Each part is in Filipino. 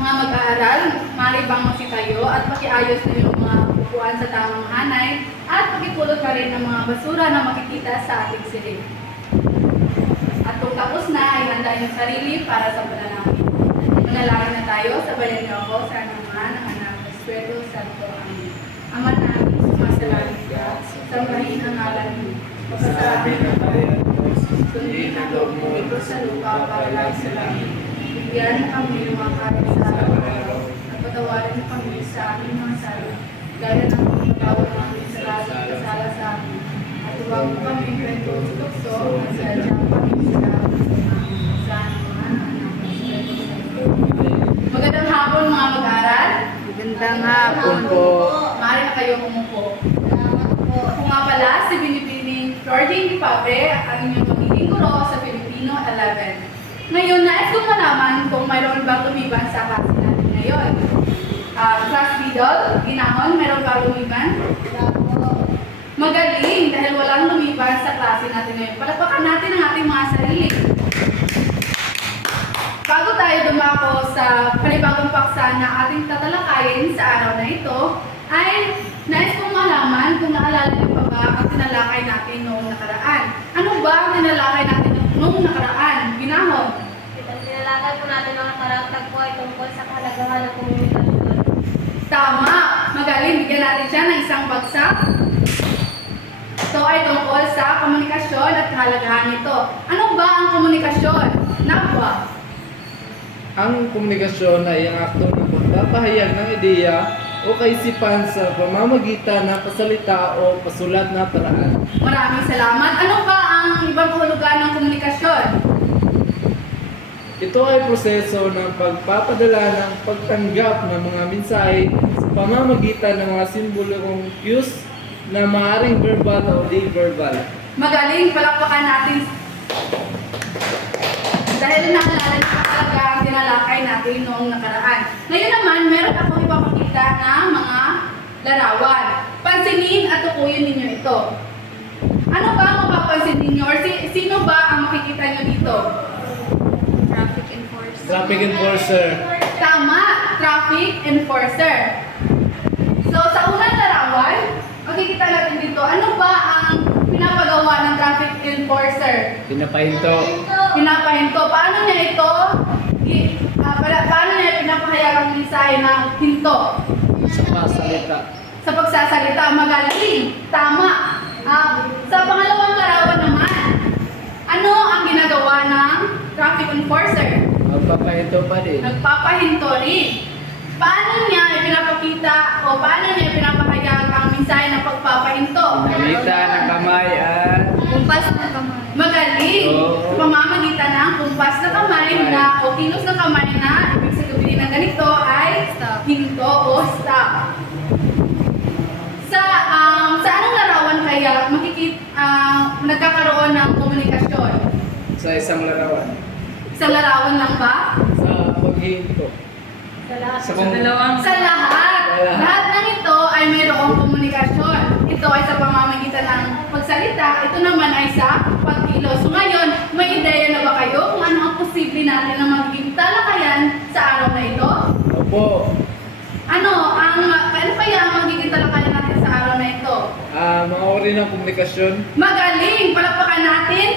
mga mag-aaral, maaari bang magsitayo at pakiayos na yung mga upuan sa tamang hanay at pakipulot pa rin ng mga basura na makikita sa ating silid. At kung tapos na, ay handa yung sarili para sa panalangin. Manalangin na tayo, sabayan niyo ako sa nama ng anak ng Espiritu Santo. Amen. Ama namin, sumasalangit ka, sambahin ang ngalan mo. Sabi ng Maria Diyos, Sundin ang loob mo ito sa lupa para lang sa langit. Bigyan kami ng mga kanin sa araw-araw at patawarin mo kami sa aming mga sala. Gaya ng pagpatawad namin sa lahat ng kasala sa amin. At huwag mo kami kwento sa tukso at sa adyang kami sa. Magandang hapon mga mag-aral. Magandang hapon po. Maaari na kayo umupo. Ako nga pala, si Binibining Florjane Pabre, ang inyong magiging guro sa Filipino 11. Ngayon, nais kong malaman kung mayroon bang lumiban sa klase natin ngayon. Ah, class Beadle, ginahon, mayroon bang lumiban? Magaling dahil walang lumiban sa klase natin ngayon. Palakpakan natin ang ating mga sarili. Bago tayo dumako sa panibagong paksa na ating tatalakayin sa araw na ito, ay nais kong malaman kung naalala niyo pa ba ang tinalakay natin noong nakaraan. Ano ba ang tinalakay natin noong nakaraan? Ginahon. Itong tinalakay po natin ang karatag po ay tungkol sa kahalagahan ng komunikasyon. Tama! Magaling, bigyan natin siya ng isang bagsak. Ito ay tungkol sa komunikasyon at kahalagahan nito. Ano ba ang komunikasyon? Nakwa. Ang komunikasyon ay ang akto ng pagpapahayag ng ideya o kaisipan sa pamamagitan ng pasalita o pasulat na paraan. Maraming salamat. Ano ba ang ibang kahulugan ng komunikasyon? Ito ay proseso ng pagpapadala ng pagtanggap ng mga mensahe sa pamamagitan ng mga simbolong cues na maaaring verbal o di-verbal. Magaling, palakpakan natin. Dahil naalala niyo pa talaga ang tinalakay natin noong nakaraan. Ngayon naman, meron akong ipapakita na mga larawan. Pansinin at tukuyin ninyo ito. Ano ba ang mapapansin ninyo? Or si- sino ba ang makikita nyo dito? Traffic enforcer. Traffic enforcer. Tama, traffic enforcer. So, sa unang larawan, makikita natin dito, ano ba ang pinapagawa ng traffic enforcer? Pinapahinto. Pinapahinto. Paano niya ito? i- ah, para, paano niya pinapahayag ang mensahe ng hinto? Sa pasalita. Sa pagsasalita, magaling. Tama. Ah, sa pangalawang larawan naman, ano ang ginagawa ng traffic enforcer? Magpapahinto pa din. Nagpapahinto rin. Paano niya ipinapakita o paano niya ipinapahayag ang mensahe ng pagpapahinto? Pamamagitan ng kamay at Kumpas ng kamay. Magaling! Sa pamamagitan ng kumpas na kamay na o kilos na kamay na ibig sabihin ng ganito ay Stop. hinto o stop. Sa um, sa anong larawan kaya makikita nagkakaroon ng komunikasyon? sa isang larawan. Sa larawan lang ba? Sa paghinto. Sa lahat. Sa kung- Sa lahat. Sa lahat. Lahat ng ito ay mayroong komunikasyon. Ito ay sa pamamagitan ng pagsalita. Ito naman ay sa pagkilos. So ngayon, may ideya na ba kayo kung ano ang posible natin na magiging talakayan sa araw na ito? Opo. Ano ang ano kaya ang magiging talakayan natin sa araw na ito? Ah, mga uri ng komunikasyon. Magaling! Palakpakan natin.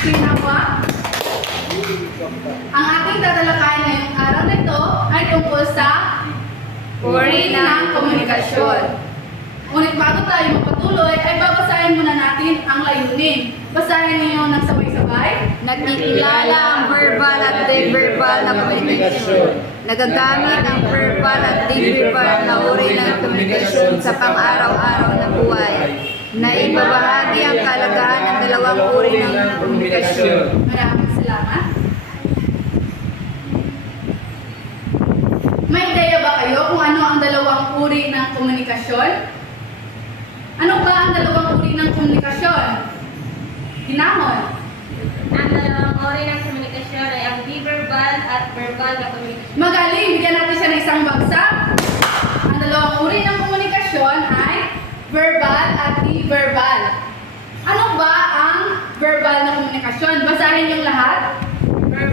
Sinawa. Ang ating tatalakayan ngayong araw na ito ay tungkol sa uri ng komunikasyon. Ngunit bago tayo magpatuloy, ay babasahin muna natin ang layunin. Basahin niyo ng sabay-sabay. Nakikilala ang verbal at di-verbal na komunikasyon. Nagagamit ang verbal at di-verbal na uri ng komunikasyon sa pang-araw-araw na buhay. Na ibabahagi ang kalagahan ng dalawang uri ng komunikasyon. Maraming salamat. May ideya ba kayo kung ano ang dalawang uri ng komunikasyon? Ano ba ang dalawang uri ng komunikasyon? Ginahon. Ang dalawang uri ng komunikasyon ay ang verbal at verbal na komunikasyon. Magaling, bigyan natin siya ng isang bagsak. Ang dalawang uri ng komunikasyon ay verbal at di-verbal. Ano ba ang verbal na komunikasyon? Basahin yung lahat.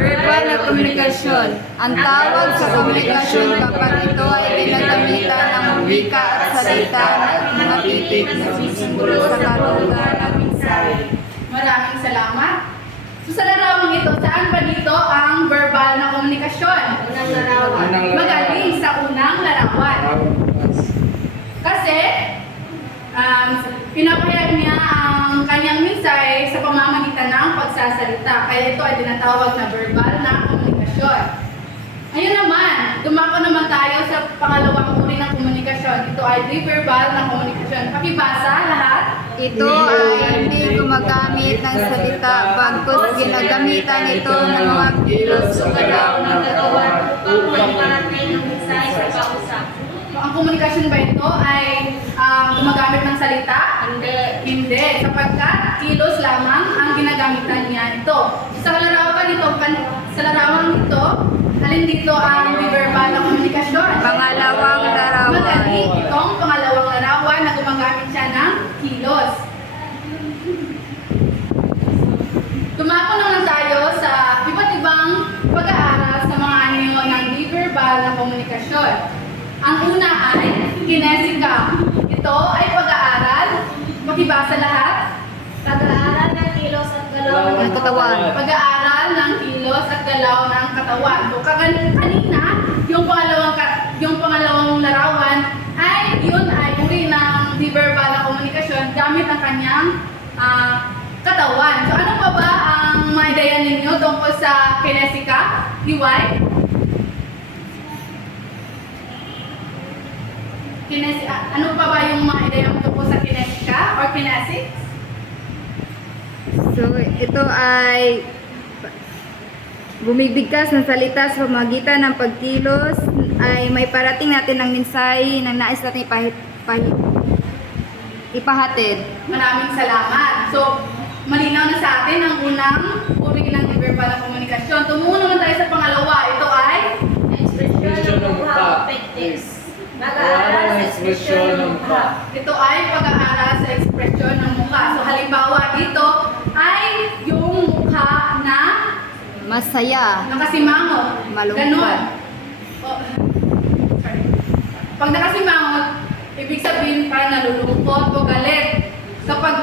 Verbal na komunikasyon. Ang tawag sa komunikasyon kapag ito ay ginagamitan ng wika at salita na mga titik na sisimbolo sa kahulugan ng mensahe. Maraming salamat. So sa larawang ito, saan ba dito ang verbal na komunikasyon? Unang larawan. Magaling sa unang larawan. Kasi, um, pinapahayag niya ang kanyang mensahe sa pamamagitan ng pagsasalita. Kaya ito ay tinatawag na verbal na komunikasyon. Ayun naman, dumako naman tayo sa pangalawang uri ng komunikasyon. Ito ay di-verbal na komunikasyon. Pakibasa lahat. Ito ay hindi gumagamit ng salita bagkus ginagamitan ito ng mga kilos o galaw ng katawan upang maparating ang mensahe sa kausap. Ang komunikasyon ba ito ay um, gumagamit ng salita? Hindi. Hindi, sapagkat kilos lamang ang ginagamitan niya ito. Sa larawan ito, kan- sa larawan ito, alin dito ang verbal na komunikasyon? Pangalawang larawan. Madali, itong pangalawang larawan na gumagamit siya ng kilos. Tumako naman tayo sa iba't ibang pag-aaral sa mga anyo ng di-verbal na komunikasyon. Ang una ay kinesika. Ito ay pag-aaral. Makibasa lahat. Pag-aaral ng kilos at galaw Ng katawan. Pag-aaral ng kilos at galaw ng katawan. So, kagan- kanina, yung pangalawang, ka- yung pangalawang larawan ay yun ay uri ng di-verbal na komunikasyon gamit ang kanyang ah, katawan. So, ano pa ba ang maidayan ninyo tungkol sa kinesika? Liway? Kinesi ah, ano pa ba yung mga ideya mo tungkol sa kinesika or kinesics? So, ito ay bumibigkas ng salita sa pamagitan ng pagkilos ay may parating natin ng mensahe na nais natin ipahit, pahit, ipahatid. Maraming salamat. So, malinaw na sa atin ang unang uri ng verbal na komunikasyon. Tumungo naman tayo sa pangalawa. Ito ay Ekspresyon ng mukha o. Pag-aaral sa ekspresyon ng mukha. ito ay pag-aaral sa ekspresyon ng mukha. So, halimbawa dito ay yung mukha na Masaya. nakasimangot. Malungkot. Ganon. Oh, sorry. Pag nakasimangot, ibig sabihin parang nalulungkot o galit. Kapag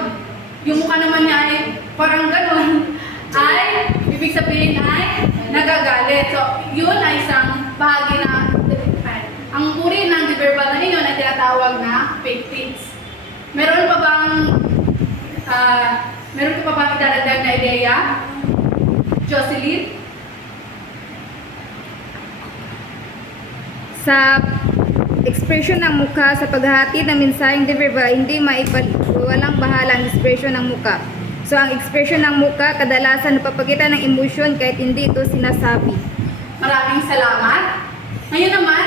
yung mukha naman niya ay parang ganon, ay ibig sabihin ay nagagalit. So, yun ay isang bahagi na ay, ang uri ng verbal na ninyo ay tinatawag na fake things. Meron pa bang ah, meron ka pa bang idadagdag na ideya? Jocelyn? Sa ekspresyon ng mukha sa paghahatid ng mensaheng di-verbal, hindi walang bahala ang ekspresyon ng mukha. So, ang ekspresyon ng mukha kadalasan napapakita ng emosyon kahit hindi ito sinasabi. Maraming salamat. Ngayon naman,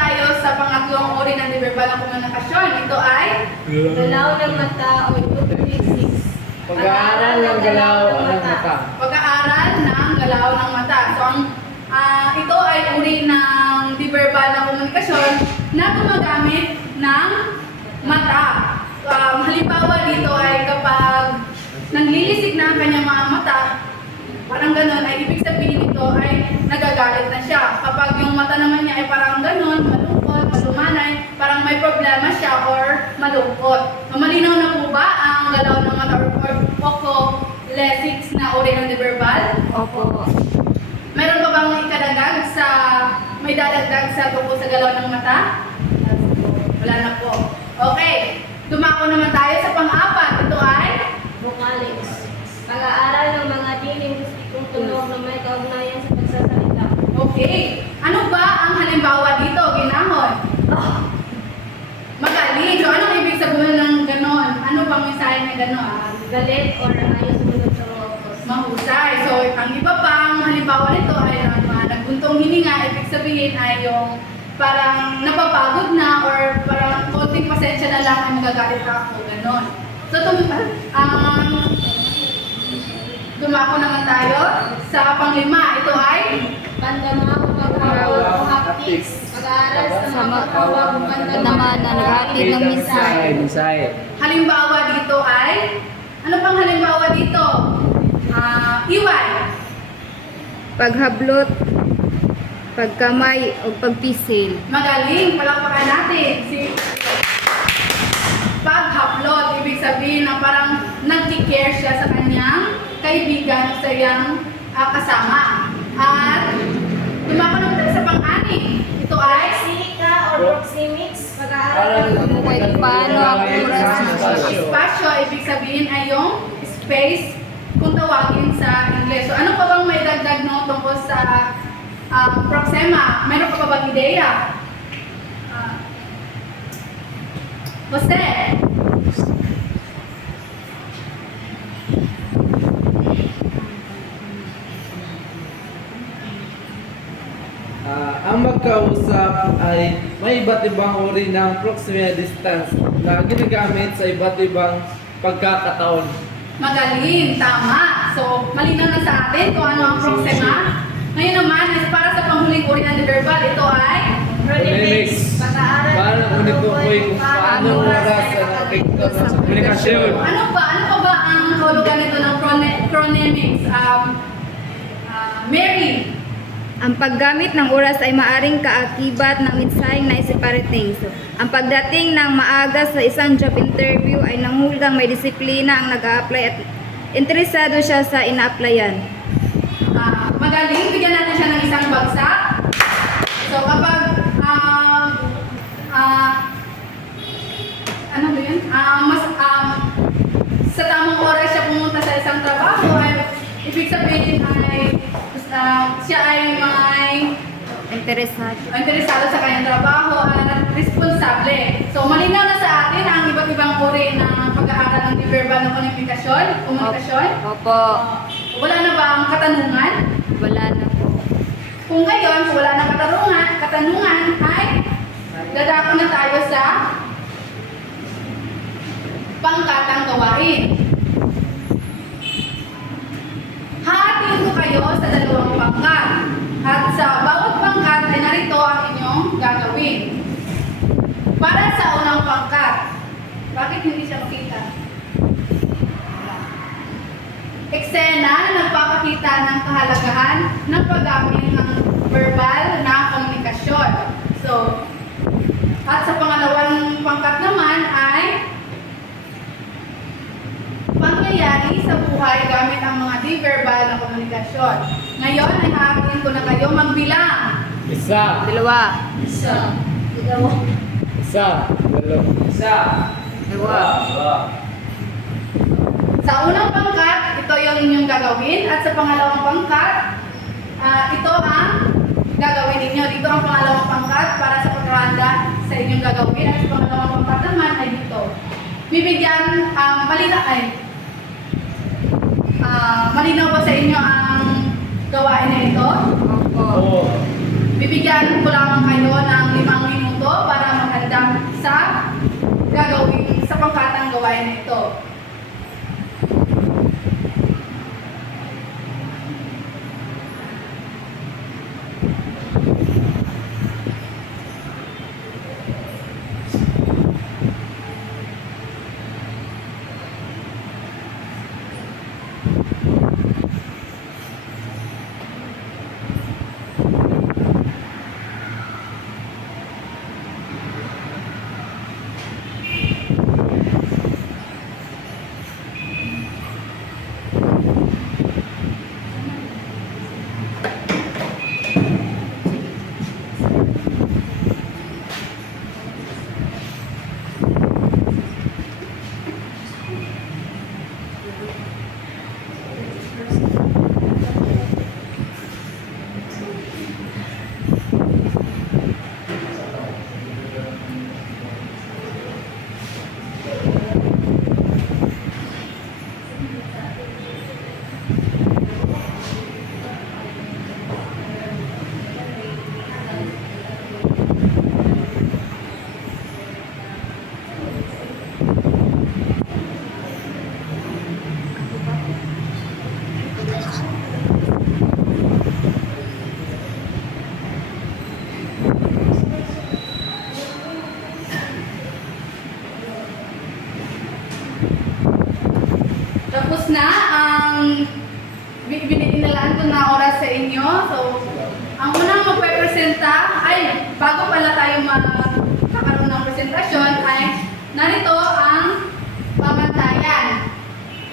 tayo sa pangatlong uri ng verbal na komunikasyon. Ito ay Galaw ng mata o euphonics. Pag-aaral ng galaw ng mata. pag-aaral ng galaw ng mata. So, ang, ah, ito ay uri ng verbal na komunikasyon na gumagamit ng mata. Um, halimbawa dito ay kapag nanglilisik na ang kanyang mga mata, parang ganun, ay ibig sabihin ito ay nagagalit na siya. Kapag yung mata naman niya ay parang ganun, malungkot, malumanay, parang may problema siya or malungkot. Malinaw na po ba ang galaw ng mata or, or Poco lesics na uri ng verbal? Opo. Meron pa bang ikadagdag sa, may dadagdag sa tungkol sa galaw ng mata? Wala na po. Okay, dumako naman tayo sa pang-apat. Ito ay Vocalics. Pag-aaral ng mga di-linguistikong tunog na may kaugnayan sa pagsasalita. Okay. Ano ba ang halimbawa dito, ginahon? Magaling. So, anong ibig sabihin ng ganon? Ano bang mensahe ng ganon? Ah, galit or ayaw sumunod sa mga utos. Mahusay. So, ang iba pang halimbawa nito ay ang mga nagbuntong hininga. Ibig sabihin ay yung parang napapagod na or parang konting pasensya na lang ay magagalit ako. Ganon. So, tum ang dumako naman tayo sa panglima. Ito ay Pandama o paghawak o haptics. Pag-aaral sa mga ma- paghawak o pandama. naman na naghatid ng mensahe. mensahe. Halimbawa dito ay, ano pang halimbawa dito? Ah, iwan. paghablot, pagkamay o pagpisil. Magaling, palakpakan natin. Si paghaplot, ibig sabihin na parang nag-care siya sa kanyang kaibigan o sa iyang ah, kasama. At tumatanong tayo sa pang-ani. Ito ay Proximica or proximics, pag-aaral ng Kung paano ang espasyo, ibig sabihin ay yung space kung tawagin sa English. So ano pa bang may dagdag no tungkol sa um, proxema? Meron ka pa bang ideya? Ah, Jose, Ang magkausap ay may iba't ibang uri ng proximate distance na ginagamit sa iba't ibang pagkakataon. magaling, tama. So, malinaw na sa atin kung ano ang proxema. Ngayon naman, is para sa panghuling uri ng verbal, ito ay. Pag-aaral Para ng unitukoy kung paano oras ang komunikasyon. Ano ba? Ano pa ba ang kahulugan nito ng phonemics? Um, ah, Mary, Ang paggamit ng oras ay maaring kaakibat ng mensaheng na separating. So, ang pagdating ng maaga sa isang job interview ay nangulang may disiplina ang nag-a-apply at interesado siya sa ina-applyan. ah, magaling, bigyan natin siya ng isang bagsak. So kapag um, ah, ano ba yun? Ah, mas um, sa tamang oras siya pumunta sa isang trabaho ay ibig sabihin ay ah, siya ay may Interesado. interesado sa kanyang trabaho at responsable. So, malinaw na sa atin ang iba't ibang uri ng pag-aaral ng verbal na komunikasyon. komunikasyon. Opo, Uh, wala na ba ang katanungan? wala na po. Kung ngayon, kung wala na katanungan, katanungan ay dadako na tayo sa pangkatang gawain. Hatiin ko kayo sa dalawang pangkat. At sa bawat pangkat ay narito ang inyong gagawin. Para sa unang pangkat, bakit hindi siya makita? Eksena na nagpapakita ng kahalagahan ng paggamit ng verbal na komunikasyon. So, at sa pangalawang pangkat naman ay pangyayari buhay gamit ang mga di-verbal na komunikasyon. Ngayon ay hahakin ko na kayo magbilang. Isa, Dalawa. Isa. Dalawa. isa, dalawa, isa, Dalawa. Sa unang pangkat, ito yung inyong gagawin. At sa pangalawang pangkat, ah, ito ang gagawin ninyo. Dito ang pangalawang pangkat para sa paghahanda sa inyong gagawin. At sa pangalawang pangkat naman ay dito. Bibigyan, um, malinaw, ay, ah, malinaw ba sa inyo ang gawain na ito? Opo. Oo. Bibigyan ko lamang kayo ng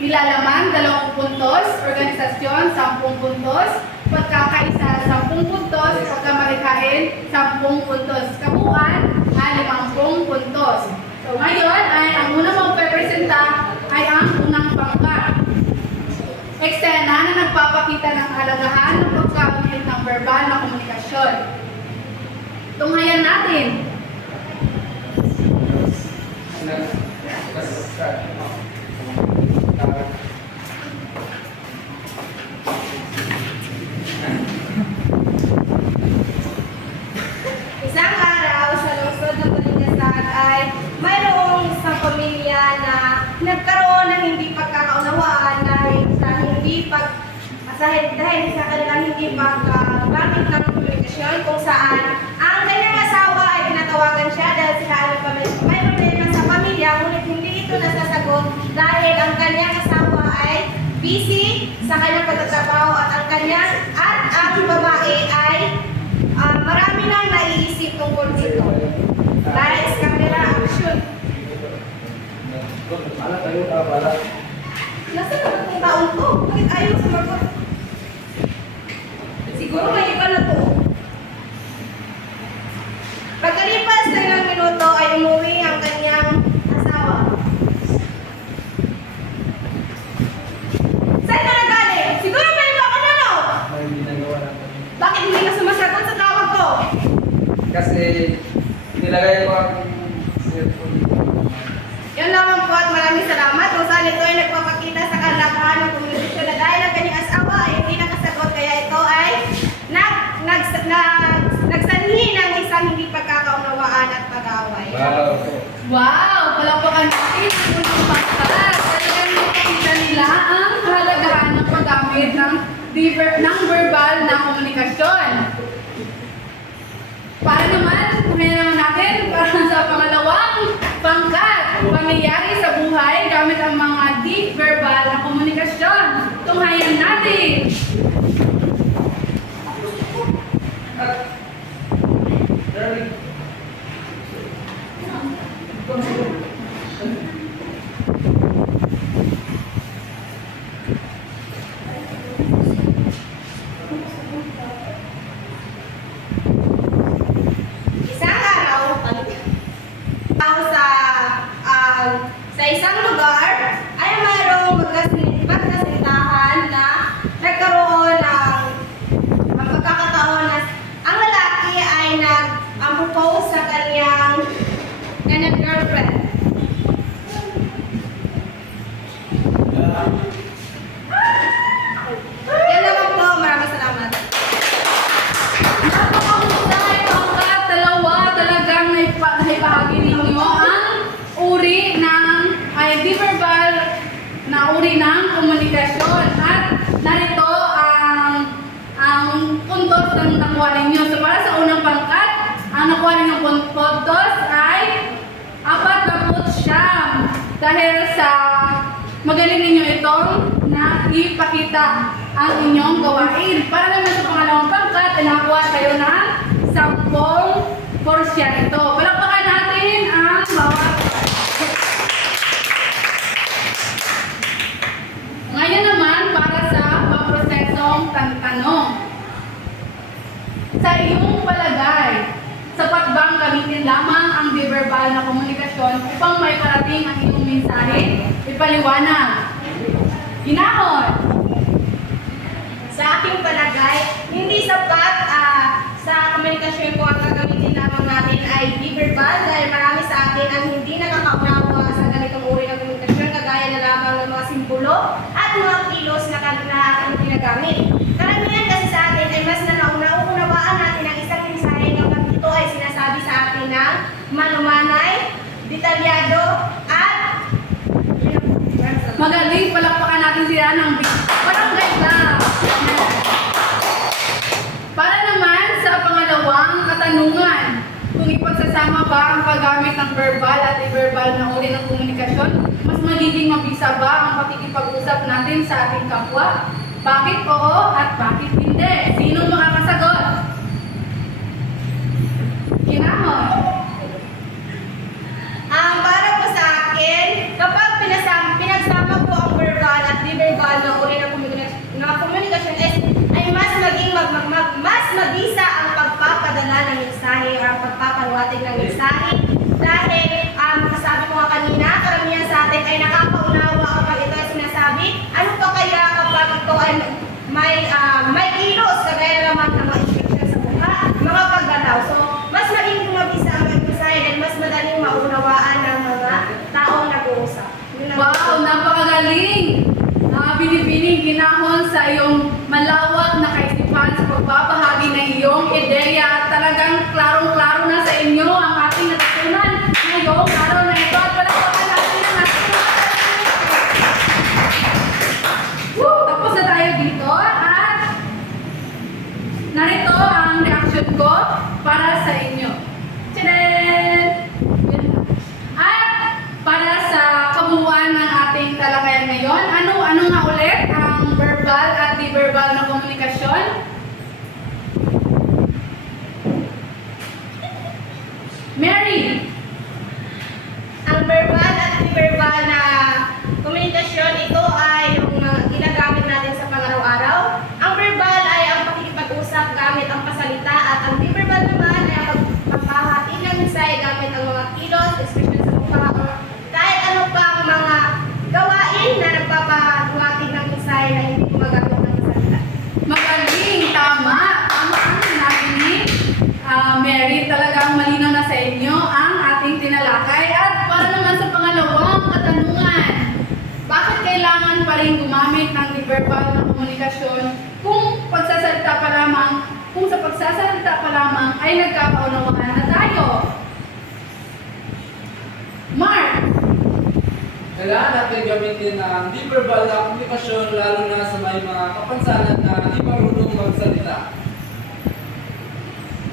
Nilalaman, dalawang puntos, organisasyon, sampung puntos, pagkakaisa, sampung puntos, pagkamalikain, sampung puntos. Kabuuan, ay limampung puntos. So ngayon, ay ang unang magpipresenta ay ang unang pangkat. Eksena na nagpapakita ng kalagahan ng pagkakamit ng verbal na komunikasyon. Tunghayan natin. Isang araw sa lungsod ng Balingasan ay mayroong isang pamilya na nagkaroon ng hindi pagkakaunawaan dahil sa hindi pag dahil, dahil sa kanilang hindi paggamit ng komunikasyon kung saan ang kanyang asawa ay tinatawagan siya dahil sila ay pamilya. May problema sa pamilya ngunit hindi ito nasasagot dahil ang kanyang asawa ay busy sa kanyang pagtatrabaho at ang kanyang at ang babae ay Ah, marami nang naiisip tungkol dito. Lights, camera, action. Ala tayo ka pala. Nasaan na itong taon to? Bakit ayaw sumagot? Siguro may iba na to. Pagkalipas ng ilang minuto ay umuwi ang kanyang asawa. Saan ka nagaling? Siguro may iba ka na, no? May ginagawa natin. Bakit hindi ka sumasagot sa tawag ko? Kasi nilagay ko ang cellphone dito. Yan lamang po at maraming salamat kung saan ito ay nagpapakita sa kalagahan ng komunikasyon na dahil ang kanyang asawa ay hindi nakasagot kaya ito ay nag, nag, nag, nagsanhi ng isang hindi pagkakaunawaan at pag-away. Wow. Wow! Palakpakan natin ang unang pangkat. Talagang nakikita nila ang kahalagahan ng paggamit ng, diver, ng verbal na komunikasyon. Para naman, kumain naman natin para sa pangalawang pangkat. Pangyayari sa buhay gamit ang mga di verbal na komunikasyon. Tunghayan natin. Darling. Isang araw, ang sa ah, sa isang lugar ay mayroong magkasin- magkasintahan na nagkaroon ng ang pagkakataon na ang lalaki ay nag ang propose sa kanyang kanyang girlfriend. Yan naman po, maraming salamat. Napakahusay pangkat dalawa talagang naipa- naibahagi ninyo ang uri ng ay di verbal na uri ng komunikasyon at narito ang ang puntos ng nakuha ninyo. So para sa unang pangkat, ang nakuha ninyong pun- puntos ay apat na siyam dahil sa magaling ninyo itong na ipakita ang inyong gawain. Para naman sa pangalawang pangkat, ay nakakuha kayo ng sampung porsyento. Palakpakan natin ang bawat Ngayon naman, para sa pangprosesong tantanong. Sa iyong palagay, sapat bang gamitin lamang ang di-verbal na komunikasyon upang may parating ang iyong mensahe? Ipaliwanag. Ginahon. Sa aking palagay, hindi sapat ah, sa komunikasyon ko ang gagamitin lamang natin ay verbal dahil marami sa atin ang hindi nakakaunawa sa ganitong uri ng komunikasyon kagaya na lamang ng mga simbolo at mga kilos na kanila ang ginagamit. Magaling, palakpakan natin sila ng barangay lang. Para naman sa pangalawang katanungan, kung ipagsasama ba ang paggamit ng verbal at verbal na uri ng komunikasyon, mas magiging mabisa ba ang pakikipag-usap natin sa ating kapwa? Bakit oo at bakit hindi? Sinong makakasagot? Kinahon. Um, para po sa akin, kapag pinasama pagpapanuwatig ng mensahe dahil um, kasabi ko nga kanina, karamihan sa atin ay nakakaunawa kapag ito ay sinasabi. Ano pa kaya kapag ito ay may ah, may kilos kagaya naman ng mga infection sa mukha, mga paggalaw. So, mas maging mabisa ang mensahe dahil mas madaling maunawaan ng mga taong nag-uusap. Wow, napakagaling! Uh, binibining ginahon sa iyong malawak na kaisipan sa pagbabahagi ng iyong ideya narito ang reaction ko para sa inyo. Tadaan! Yan lang. At para sa kabuuan ng ating talakayan ngayon, ano ano nga ulit ang verbal at di-verbal na komunikasyon? Mary, Ang verbal at verbal na komunikasyon, ito ay yung uh, ginagamit natin sa pang-araw-araw. Ang verbal ay ang pakikipag-usap gamit ang pasalita at ang di-verbal naman ay ang pagpapahatid ng mensahe gamit ang mga kilos, expression sa mukha o kahit ano pang mga gawain na nagpapahatid ng mensahe na hindi gumagamit ng pasalita. magaling, tama. Tama ang sinabi ni ah, Mary. Talagang malinaw na sa inyo ang ating tinalakay. At para naman sa pangalawang katanungan, bakit kailangan pa rin gumamit ng verbal na komunikasyon kung pagsasalita pa lamang, kung sa pagsasalita pa lamang ay nagkakaunawaan na tayo? Mark, Kailangan natin gamitin ang di-verbal na komunikasyon lalo na sa may mga kapansanan na di marunong magsalita.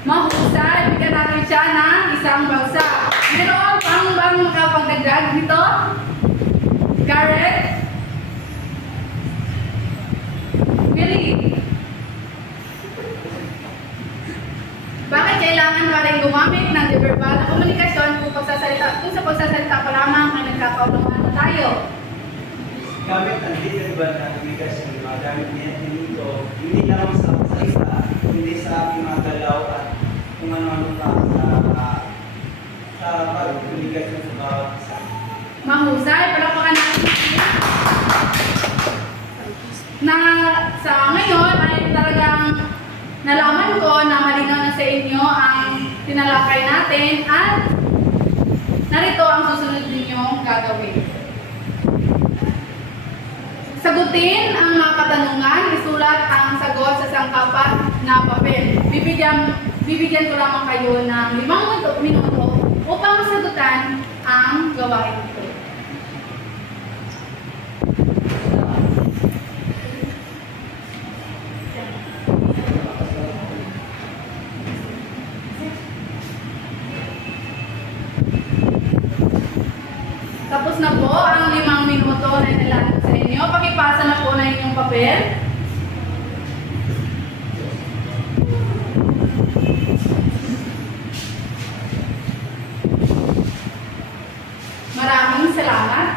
mahusay, bigyan natin siya ng isang bagsak. Meron pang bang makapagdagdag dito? Garrett? Billy? Bakit kailangan pa rin gumamit ng verbal na komunikasyon kung, pagsasalita, kung sa pagsasalita pa lamang ay nagkakaunawaan na tayo? gamit ang digital na komunikasyon, magamit niya dito, hindi lang sa salita, hindi sa mga galaw at kung ano-ano pa sa, sa pag-komunikasyon sa bawat isa. Mahusay, palakpakan Na sa ngayon ay talagang nalaman ko na malinaw na sa inyo ang tinalakay natin at narito ang susunod ninyong gagawin. Sagutin ang mga katanungan, isulat ang sagot sa sangkapat na papel. Bibigyan, bibigyan ko lamang kayo ng limang minuto, upang masagutan ang gawain ito. Tapos na po ang limang minuto na nilalat sa inyo. Pakipasa na po na inyong papel. Maraming salamat.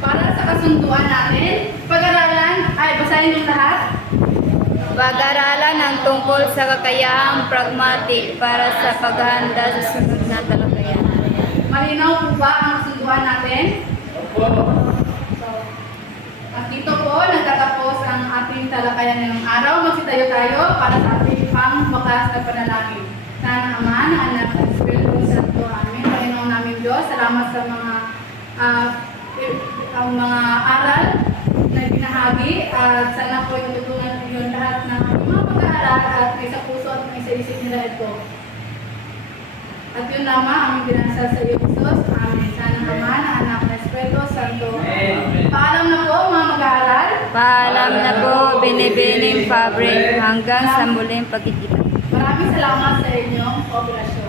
Para sa kasunduan natin, pag-aralan, ay basahin yung lahat. Pag-aralan ang tungkol sa pragmatic para sa paghahanda sa sunod na talakayan. Malinaw po ba ang kasunduan natin? Opo. At dito po, nagtatapos ang ating talakayan ngayong araw. Magsitayo tayo para sa ating pang wakas na panalangin. Sana Ama, na Anak, at Espiritu Santo. Amen. Panginoon namin Diyos, salamat sa mga i- ang mga aral na binahagi at sana po itutunan ninyo lahat ng at may sa puso at may sa isip nila ito. At yun lamang aming binasa sa iyo, Jesus. Amen. Sana Ama, na Anak, at Espiritu Santo. Amen. Paalam na po mga mag-aaral. Paalam na po, binibining fabric hanggang sa muling pagkikita. Maraming salamat sa inyong kooperasyon.